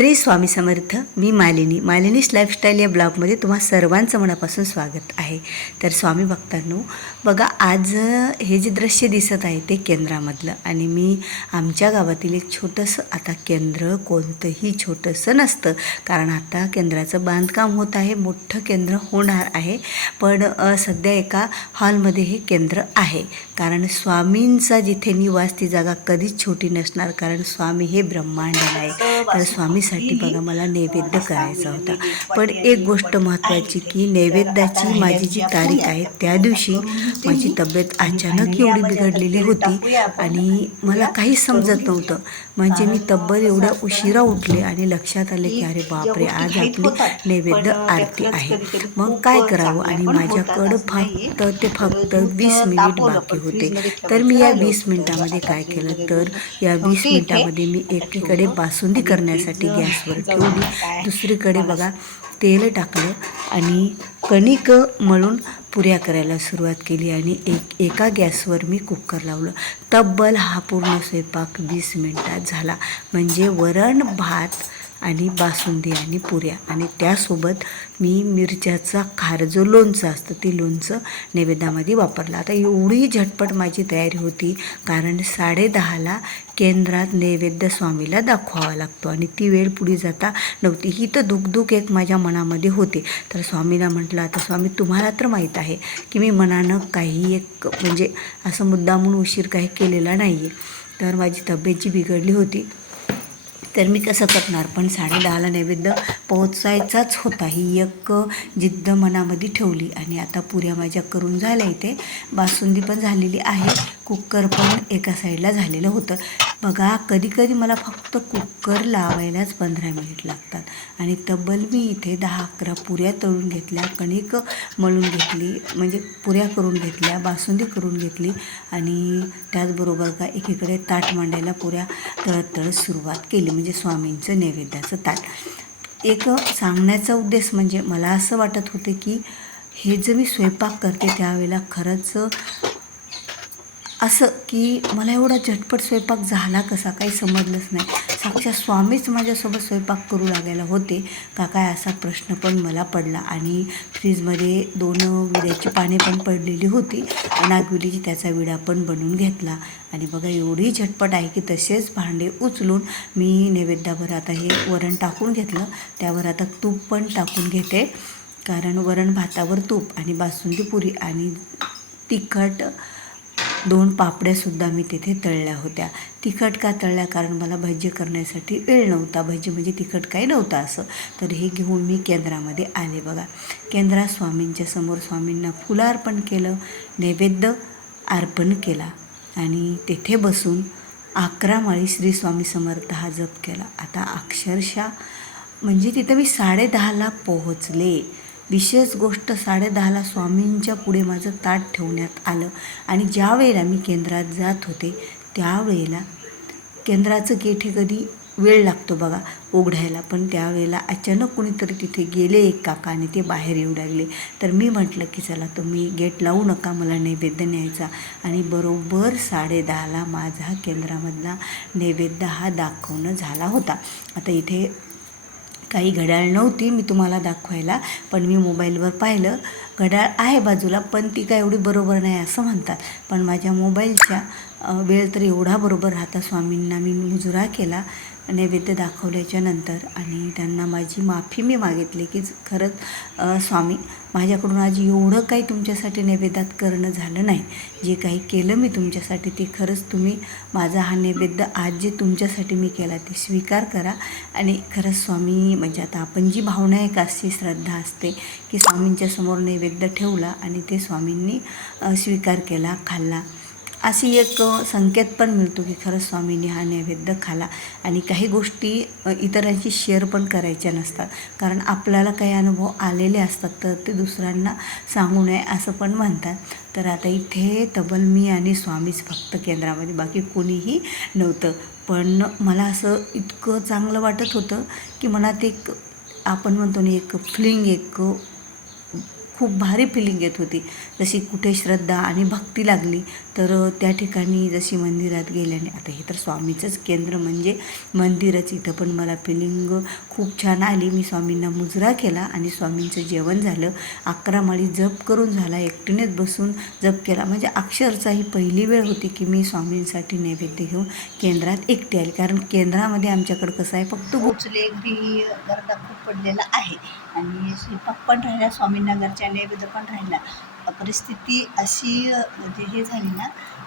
श्री स्वामी समर्थ मी मालिनी. मालिनीस लाईफस्टाईल या ब्लॉगमध्ये तुम्हा सर्वांचं मनापासून स्वागत आहे. तर स्वामी भक्तांनो बघा आज हे जे दृश्य दिसत आहे ते केंद्रामधलं आणि मी आमच्या गावातील एक छोटंसं आता केंद्र कोणतंही छोटंसं नसतं कारण आता केंद्राचं बांधकाम होत आहे मोठं केंद्र होणार आहे पण सध्या एका हॉलमध्ये हे केंद्र आहे. कारण स्वामींचा जिथे निवास ती जागा कधीच छोटी नसणार कारण स्वामी हे ब्रह्मांड आहे. तर स्वामी देवीसाठी बघा मला नैवेद्य करायचा होता. पण एक गोष्ट महत्त्वाची की नैवेद्याची माझी जी तारीख आहे त्या दिवशी माझी तब्येत अचानक एवढी बिघडलेली होती आणि मला काही समजत नव्हतं. म्हणजे मी तब्बल एवढ्या उशिरा उठले आणि लक्षात आले की अरे बापरे आज आपली नैवेद्य आरती आहे. मग काय करावं? आणि माझ्याकडं फक्त ते फक्त वीस मिनिट बाकी होते. तर मी या वीस मिनिटामध्ये काय केलं? तर या वीस मिनिटामध्ये मी एकीकडे बासुंदी करण्यासाठी गॅसवर ठेवली. दुसरीकडे बघा तेल टाकलं आणि कणिक मळून पुऱ्या करायला सुरुवात केली आणि एक एका गॅसवर मी कुकर लावलं. तब्बल हा पूर्ण स्वयंपाक वीस मिनिटात झाला. म्हणजे वरण भात आणि बासुंदी आणि पुऱ्या. आणि त्यासोबत मी मिरच्याचा खार जो लोणचं असतं ती लोणचं नैवेद्यामध्ये वापरलं. आता एवढी झटपट माझी तयारी होती कारण साडेदहाला केंद्रात नैवेद्य स्वामीला दाखवावा लागतो आणि ती वेळ पुढे जाता नव्हती. ही तर दुखदुख एक माझ्या मनामध्ये होते. तर स्वामीला म्हटलं आता स्वामी तुम्हाला तर माहीत आहे की मी मनानं काही एक म्हणजे असं मुद्दामून उशीर काही केलेला नाही आहे तर माझी तब्येत जी बिघडली होती तर मी कसं करणार. पण साडेदहाला नैवेद्य पोहोचायचाच होता. ही एक जिद्द मनामध्ये ठेवली. आणि आता पुऱ्या माझ्या करून झाल्या इथे. बासुंदी पण झालेली आहे. कुकर पण एका साईडला झालेलं होतं. बघा कधीकधी मला फक्त कुकर लावायलाच पंधरा मिनिट लागतात. आणि तब्बल मी इथे दहा अकरा पुऱ्या तळून घेतल्या कणिक मळून घेतली म्हणजे पुऱ्या करून घेतल्या बासुंदी करून घेतली आणि त्याचबरोबर का एकीकडे ताट मांडायला पुऱ्या तळत तळत सुरुवात केली म्हणजे स्वामींचं नैवेद्याचं ताट. एक सांगण्याचा उद्देश म्हणजे मला असं वाटत होते की हे जे मी स्वयंपाक करते त्यावेळेला खरंच असं की मला एवढा झटपट स्वयंपाक झाला कसा? काही समजलंच नाही. साक्षात स्वामीच माझ्यासोबत स्वयंपाक करू लागायला होते. का काय असा प्रश्न पण मला पडला आणि फ्रीजमध्ये दोन विड्याची पाने पण पडलेली होती नागविलीची त्याचा विडा पण बनवून घेतला. आणि बघा एवढी झटपट आहे की तसेच भांडे उचलून मी नैवेद्यावर आता हे वरण टाकून घेतलं. त्यावर आता तूप पण टाकून घेते. कारण वरण भातावर तूप आणि बासुंदी पुरी आणि तिखट दोन पापड्यासुद्धा मी तिथे तळल्या होत्या. तिखट का तळल्या? कारण मला भज्य करण्यासाठी वेळ नव्हता. भज्य म्हणजे तिखट काही नव्हता असं. तर हे घेऊन मी केंद्रामध्ये आले बघा. केंद्रात स्वामींच्या समोर स्वामींना फुलार्पण केलं नैवेद्य अर्पण केला आणि तेथे बसून अकरा माळी श्री स्वामी समर्थ हा जप केला. आता अक्षरशः म्हणजे तिथं मी साडेदहाला पोहोचले. विशेष गोष्ट साडेदहाला स्वामींच्या पुढे माझं ताट ठेवण्यात आलं. आणि ज्या वेळेला मी केंद्रात जात होते त्यावेळेला केंद्राचं गेट हे कधी वेळ लागतो बघा उघडायला. पण त्यावेळेला अचानक कुणीतरी तिथे गेले एक काका आणि ते बाहेर येऊ लागले. तर मी म्हटलं की चला तुम्ही गेट लावू नका मला नैवेद्य न्यायचा. आणि बरोबर साडेदहाला माझा केंद्रामधला नैवेद्य हा दाखवणं झाला होता. आता इथे काही घड्याळ नव्हती मी तुम्हाला दाखवायला पण मी मोबाईलवर पाहिलं. घड्याळ आहे बाजूला पण ती काय एवढी बरोबर नाही असं म्हणतात. पण माझ्या मोबाईलच्या वेळ तर एवढा बरोबर राहता स्वामींना मी मुजरा केला. नैवेद्य दाखवल्याच्या नंतर आणि त्यांना माझी माफी मी मागितली की खरंच स्वामी माझ्याकडून आज एवढं काही तुमच्यासाठी नैवेद्यात करणं झालं नाही. जे काही केलं मी तुमच्यासाठी ते खरंच तुम्ही माझा हा नैवेद्य आज जे तुमच्यासाठी मी केला ते स्वीकार करा. आणि खरंच स्वामी म्हणजे आता आपण जी भावना एक अशी श्रद्धा असते की स्वामींच्या समोर नैवेद्य ठेवला आणि ते स्वामींनी स्वीकार केला खाल्ला. अशी एक संकेत पण मिळतो की खरंच स्वामींनी हा नैवेद्य खाला. आणि काही गोष्टी इतरांशी शेअर पण करायच्या नसतात. कारण आपल्याला काही अनुभव आलेले असतात तर ते दुसऱ्यांना सांगू नये असं पण म्हणतात. तर आता इथे तबल मी आणि स्वामीच भक्त केंद्रामध्ये बाकी कोणीही नव्हतं. पण मला असं इतकं चांगलं वाटत होतं की मनात एक आपण म्हणतो ना एक फिलिंग एक खूप भारी फिलिंग येत होती. जशी कुठे श्रद्धा आणि भक्ती लागली तर त्या ठिकाणी जशी मंदिरात गेल्याने आता हे तर स्वामीचंच केंद्र म्हणजे मंदिरच. इथं पण मला फिलिंग खूप छान आली. मी स्वामींना मुजरा केला आणि स्वामींचं जेवण झालं. अकरा माळी जप करून झाला. एकटीनेच बसून जप केला. म्हणजे अक्षरशः ही पहिली वेळ होती की मी स्वामींसाठी नैवेद्य घेऊन केंद्रात एकटी आली. कारण केंद्रामध्ये आमच्याकडं कसं आहे फक्त पोचले अगदी गर्दा खूप पडलेला आहे. आणि स्वयंपाक पण राहिला स्वामींना घरच्या नैवेद्य पण राहिला परिस्थिती अशी म्हणजे हे झाली ना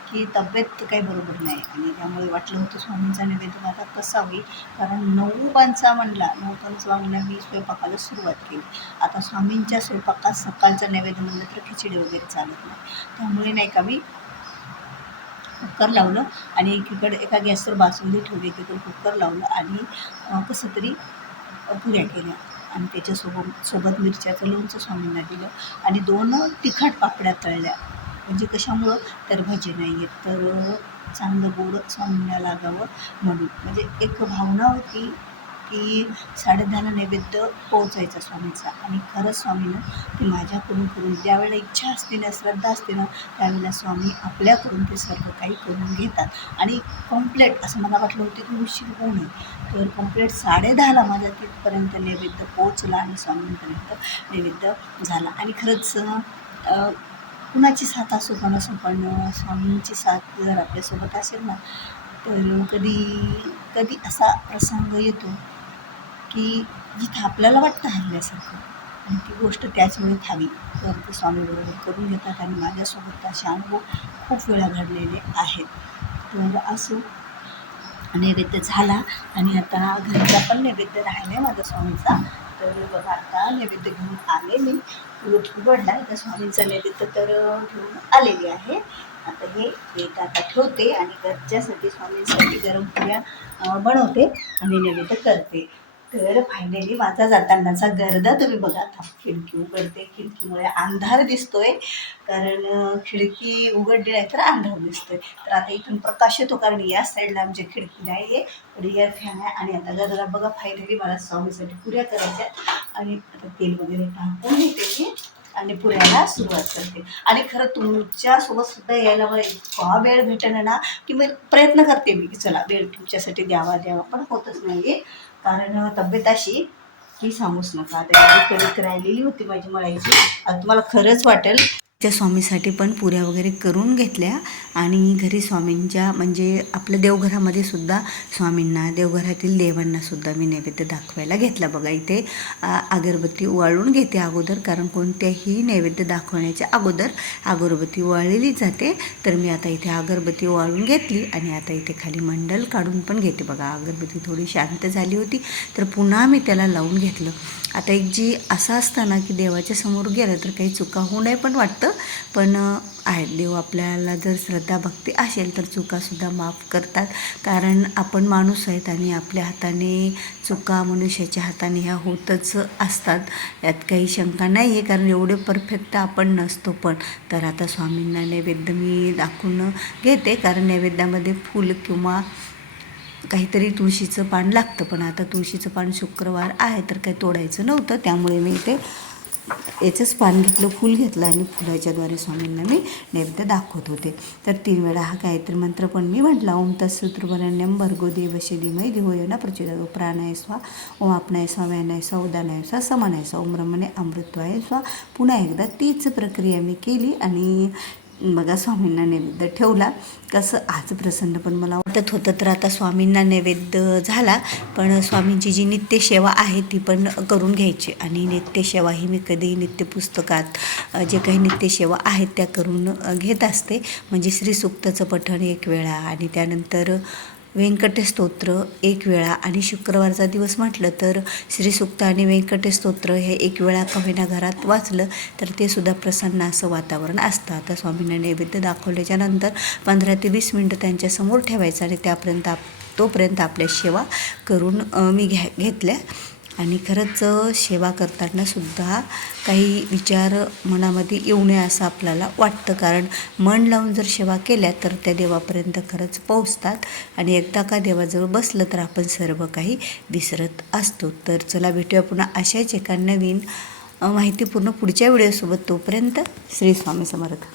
की तब्येत काही बरोबर नाही. आणि त्यामुळे वाटलं होतं स्वामींचा नैवेद्य आता कसा होईल कारण नऊ पंचा म्हणला नऊ पंचा म्हणला मी स्वयंपाकाला सुरुवात केली. आता स्वामींच्या स्वयंपाकात सकाळचा नैवेद्य म्हणलं तर खिचडी वगैरे चालत नाही. त्यामुळे नाही का मी कुकर लावलं आणि एकीकडे एका गॅसवर बासुंदी ठेवली एकीकडे कुकर लावलं आणि कसं तरी पुऱ्या केल्या. आणि त्याच्यासोबत सोबत मिरच्याचं लोणचं स्वामींना दिलं. आणि दोन तिखट पापड्या तळल्या. म्हणजे कशामुळं? तर भजे नाही आहेत तर चांगलं गोड स्वामींना लागावं म्हणून. म्हणजे एक भावना होती की साडेदहाला नैवेद्य पोहोचायचा स्वामीचा. आणि खरंच स्वामीनं ते माझ्याकडून करून ज्यावेळेला इच्छा असते ना श्रद्धा असते ना त्यावेळेला स्वामी आपल्याकडून ते सर्व काही करून घेतात. आणि कम्प्लेट असं मला वाटलं होतं की उशीर होऊ नये. तर कम्प्लेट साडेदहाला माझ्या तिथपर्यंत नैवेद्य पोहोचला आणि स्वामींपर्यंत नैवेद्य झाला. आणि खरंच कुणाची साथ असो पण असो पण स्वामींची साथ जर आपल्यासोबत असेल ना तर कधी कधी असा प्रसंग येतो की जिथं आपल्याला वाटतं हरल्यासारखं. आणि ती गोष्ट त्याच वेळेत हवी तर ते स्वामी बरोबर करून घेतात आणि माझ्यासोबत असे अनुभव खूप वेळा घडलेले आहेत. तर असो. नैवेद्य झाला आणि आता घरचा पण नैवेद्य राहिला आहे माझा स्वामीचा. तर बघा आता नैवेद्य घेऊन आले मी. उलट उघडला. त्या स्वामींचा नैवेद्य तर घेऊन आलेली आहे. आता हे एक आता ठेवते आणि घरच्यासाठी स्वामींसाठी गरम पुऱ्या बनवते आणि नैवेद्य करते. तर फायनली माझा जातानाचा गर्दा तुम्ही बघा. आता खिडकी उघडते खिडकीमुळे अंधार दिसतोय. कारण खिडकी उघडली नाही तर अंधार दिसतोय. तर आता इथून प्रकाश येतो कारण या साईडला आमची खिडकी नाही आहे रिअर फॅन आहे आणि आता गर्दा बघा फायनली मला स्वामीसाठी पुऱ्या करायच्या आणि आता तेल वगैरे टाकून घेते मी आणि पुऱ्याला सुरुवात करते. आणि खरं तुमच्यासोबत सुद्धा यायला मला इतका वेळ भेटेल ना की मी प्रयत्न करते मी की चला वेळ तुमच्यासाठी द्यावा द्यावा. पण होतच नाही आहे कारण तब्येत अशी की सांगूच नका. आता राहिलेली होती माझी मळायची. आता तुम्हाला खरंच वाटेल त्या स्वामीसाठी पण पुऱ्या वगैरे करून घेतल्या आणि घरी स्वामींच्या म्हणजे आपल्या देवघरामध्ये सुद्धा स्वामींना देवघरातील देवांना सुद्धा मी नैवेद्य दाखवायला घेतला. बघा इथे अगरबत्ती वाळून घेते अगोदर कारण कोणत्याही नैवेद्य दाखवण्याच्या अगोदर अगरबत्ती वाळलेली जाते. तर मी आता इथे अगरबत्ती वाळून घेतली आणि आता इथे खाली मंडल काढून पण घेते. बघा अगरबत्ती थोडी शांत झाली होती तर पुन्हा मी त्याला लावून घेतलं. आता एक जी असं असताना की देवाच्या समोर गेलं तर काही चुका होऊ नये पण वाटतं. पण आहेत. देव आपल्याला जर श्रद्धा भक्ती असेल तर चुकासुद्धा माफ करतात. कारण आपण माणूस आहेत आणि आपल्या हाताने चुका मनुष्याच्या हाताने ह्या होतच असतात. यात काही शंका नाही आहे कारण एवढे परफेक्ट आपण नसतो पण. तर आता स्वामींना नैवेद्य मी दाखवून घेते. कारण नैवेद्यामध्ये फूल किंवा काहीतरी तुळशीचं पान लागतं. पण आता तुळशीचं पान शुक्रवार आहे तर काही तोडायचं नव्हतं. त्यामुळे मी ते याचंच पान घेतलं फूल घेतलं आणि फुलाच्याद्वारे स्वामींना मी नैवेद्य दाखवत होते. तर तीन वेळा हा गायत्री मंत्र पण मी म्हटला ओम तत्सूत्रवरण्यम भर्गो देवशे धीमय धिवयो ना प्रचोदतो प्राणाय स्वा ओम आपणाय स्वा व्यानाय स्वा उदानाय स्वा समानाय स्वा ओम रमणे अमृत्वाय स्वा. पुन्हा एकदा तीच प्रक्रिया मी केली आणि बघा स्वामींना नैवेद्य ठेवला. कसं आज प्रसन्न पण मला वाटत होतं. तर आता स्वामींना नैवेद्य झाला. पण स्वामींची जी नित्यसेवा आहे ती पण करून घ्यायची. आणि नित्यसेवा ही मी कधीही नित्यपुस्तकात जे काही नित्यसेवा आहेत त्या करून घेत असते. म्हणजे श्री सुक्तचं पठण एक वेळा आणि त्यानंतर व्यंकटस्तोत्र एक वेळा आणि शुक्रवारचा दिवस म्हटलं तर श्रीसुक्त आणि व्यंकटस्तोत्र हे एक वेळा कविना घरात वाचलं तर ते सुद्धा प्रसन्न असं वातावरण असतं. आता स्वामींना नैवेद्य दाखवल्याच्या नंतर पंधरा ते वीस मिनटं त्यांच्यासमोर ठेवायचं आणि त्यापर्यंत आप तोपर्यंत आपल्या सेवा करून मी घ्या घेतल्या. आणि खरंच सेवा करताना सुद्धा काही विचार मनामध्ये येऊ नये असं आपल्याला वाटतं. कारण मन लावून जर सेवा केल्या तर त्या देवापर्यंत खरंच पोहोचतात. आणि एकदा का देवाजवळ बसलं तर आपण सर्व काही विसरत असतो. तर चला भेटूया पुन्हा अशाच एका नवीन माहितीपूर्ण पुढच्या व्हिडिओसोबत. तोपर्यंत श्री स्वामी समर्थ.